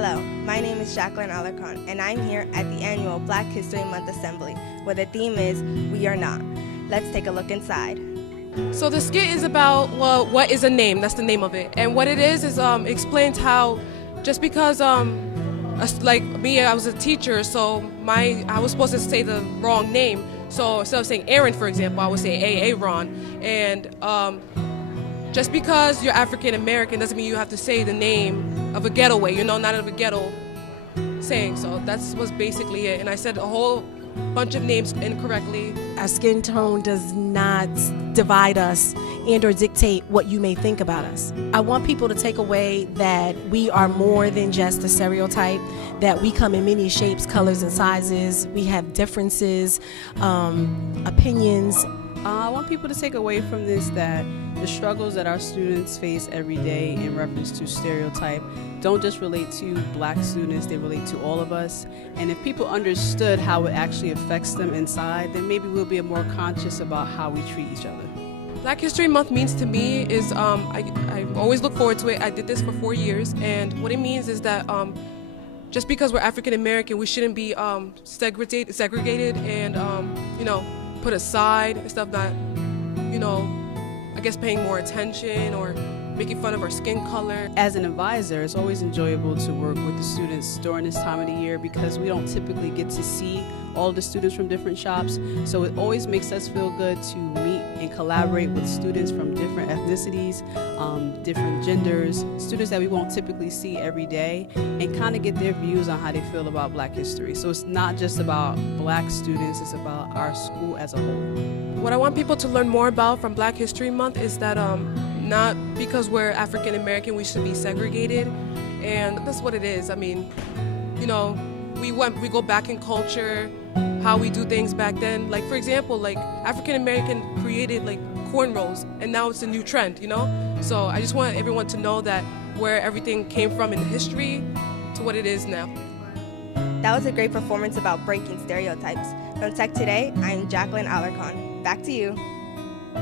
Hello, my name is Jacqueline Alarcon, and I'm here at the annual Black History Month Assembly, where the theme is We Are Not. Let's take a look inside. So the skit is about, well, what is a name? That's the name of it. And what it is explains how just because like me, I was a teacher, so I was supposed to say the wrong name. So instead of saying Aaron, for example, I would say Aaron. And just because you're African American doesn't mean you have to say the name of a getaway, not of a ghetto saying. So that was basically it. And I said a whole bunch of names incorrectly. Our skin tone does not divide us and or dictate what you may think about us. I want people to take away that we are more than just a stereotype, that we come in many shapes, colors, and sizes. We have differences, opinions. I want people to take away from this that the struggles that our students face every day in reference to stereotype don't just relate to black students, they relate to all of us. And if people understood how it actually affects them inside, then maybe we'll be more conscious about how we treat each other. Black History Month means to me is, I always look forward to it. I did this for 4 years, and what it means is that just because we're African American, we shouldn't be segregated and put aside instead of not, I guess paying more attention or making fun of our skin color. As an advisor, it's always enjoyable to work with the students during this time of the year because we don't typically get to see all the students from different shops. So it always makes us feel good to meet and collaborate with students from different ethnicities, different genders, students that we won't typically see every day, and kind of get their views on how they feel about Black history. So it's not just about black students, it's about our school as a whole. What I want people to learn more about from Black History Month is that not because we're African American we should be segregated, and that's what it is. I mean, we go back in culture, how we do things back then. Like for example, like African American created like cornrows, and now it's a new trend, So I just want everyone to know that where everything came from in history to what it is now. That was a great performance about breaking stereotypes. From Tech Today, I'm Jacqueline Alarcon. Back to you.